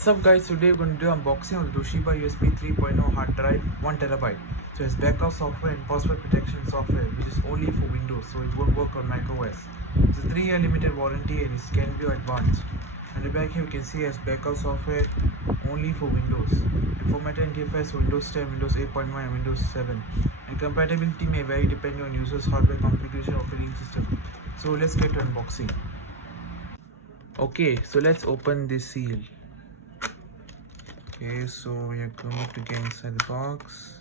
What's up guys, today we're going to do unboxing of the Toshiba USB 3.0 hard drive 1TB. So it's backup software and password protection software which is only for Windows, so it won't work on Mac OS. It's a 3-year limited warranty and it can be advanced. And the back here we can see as backup software only for Windows. And formatted interface Windows 10, Windows 8.1 and Windows 7. And compatibility may vary depending on user's hardware configuration or operating system. So let's get to unboxing. Okay, so let's open this seal. Okay, so we are going to get inside the box.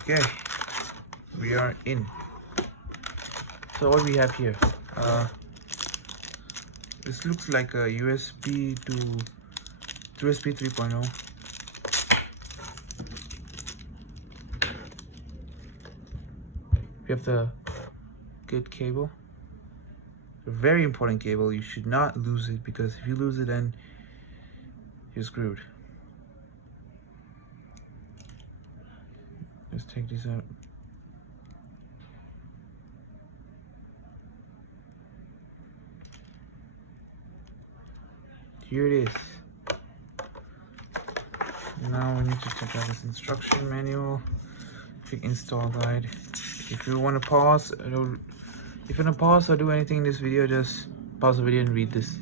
Okay, we are in. So what we have here, this looks like a USB to USB 3.0. We have the good cable, a very important cable. You should not lose it, because if you lose it then you're screwed. Let's take this out. Here it is. Now we need to check out this instruction manual, quick install guide. If you want to pause, if you want to pause or do anything in this video, just pause the video and read this.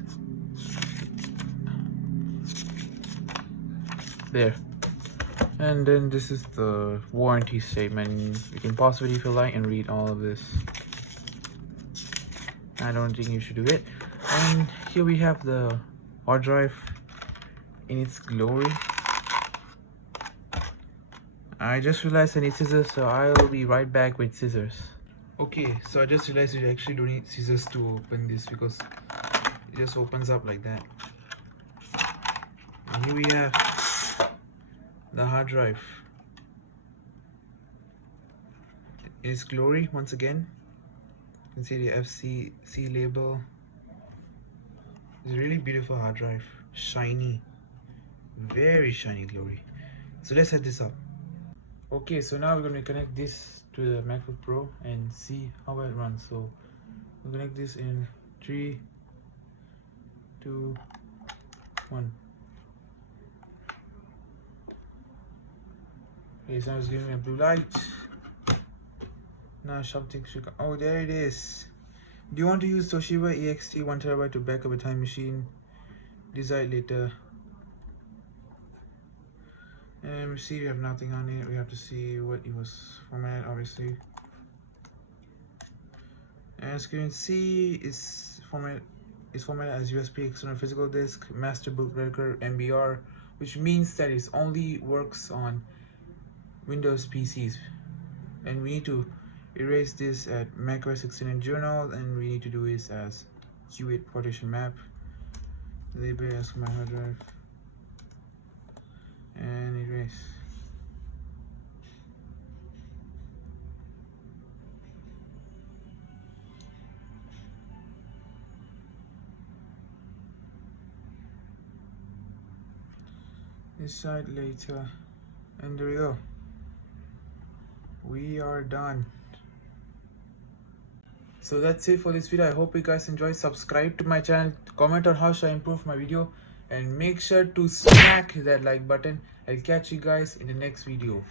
There. And then this is the warranty statement. You can pause the video if you like and read all of this. I don't think you should do it. And here we have the hard drive in its glory. I just realized I need scissors, so I'll be right back with scissors. Okay, so I just realized you actually don't need scissors to open this, because it just opens up like that. And here we have the hard drive in its glory once again. You can see the FCC label. It's a really beautiful hard drive, shiny, very shiny glory. So let's set this up. Okay, so now we're going to connect this to the MacBook Pro and see how it runs. So we'll connect this in 3, 2, 1. Okay, so it's giving me a blue light. Now something should come. Oh, there it is. Do you want to use Toshiba EXT 1TB to back up a time machine? Decide later. And we see we have nothing on it. We have to see what it was formatted, obviously. And as you can see, it's formatted as USB external physical disk, master boot record, MBR, which means that it only works on Windows PCs. And we need to erase this at macOS Extended Journal, and we need to do this as Q8 partition map. Label as my hard drive. And erase. Decide later. And there we go. We are done. So that's it for this video. I hope you guys enjoyed. Subscribe to my channel, comment on how should I improve my video, and make sure to smack that like button. I'll catch you guys in the next video.